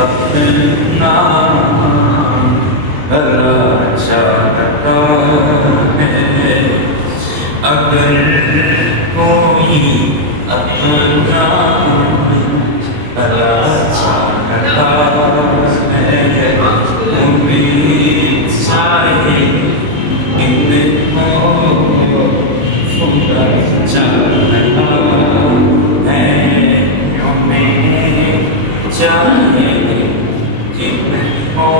अपना भला चाहता है। अगर कोई अपना भला चाहता है, उम्मीद चाहे इनको खुदा चाहता है। उम्मीद चाहे जिनको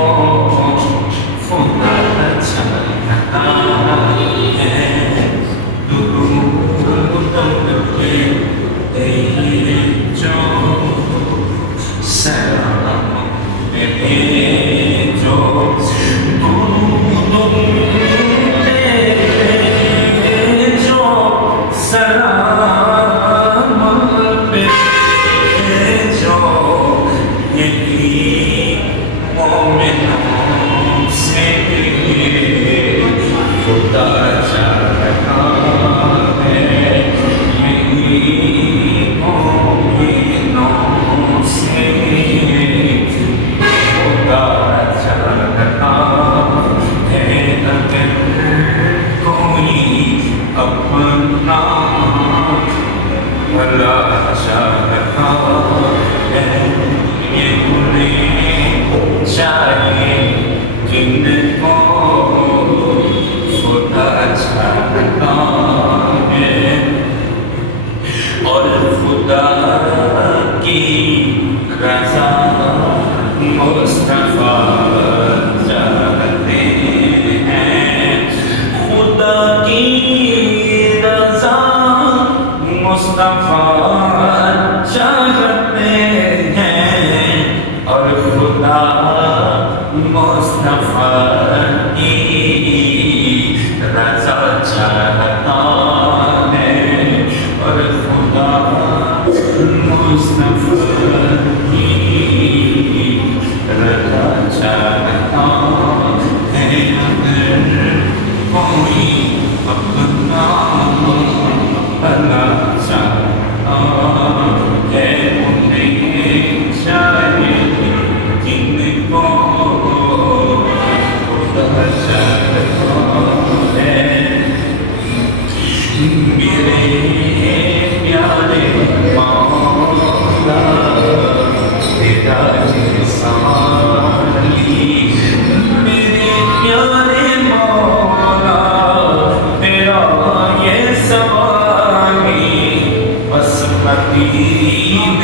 खुदा चाहता है। जो सलाम में जो जो सलाम में जो यही मोमिनों से खुदा चाहता है। अपना भला चाहता है, ये उन्हें चाहे जिनको खुदा चाहता है। और खुदा की रज़ा मुस्तफ़ा चाहते हैं। खुदा की रज़ा मुस्तफ़ा चाहते हैं। और खुदा मुस्तफ़ा की रज़ा चाहता है। और खुदा मुस्तफ़ा की रज़ा चाहता है। अगर कोई अपना भला चाहता है, उन्हें चाहे जिनको खुदा चाहता है। मेरे प्यारे मौला तेरा सवाली, मेरे प्यारे मौला तेरा ये सवाली, बसमती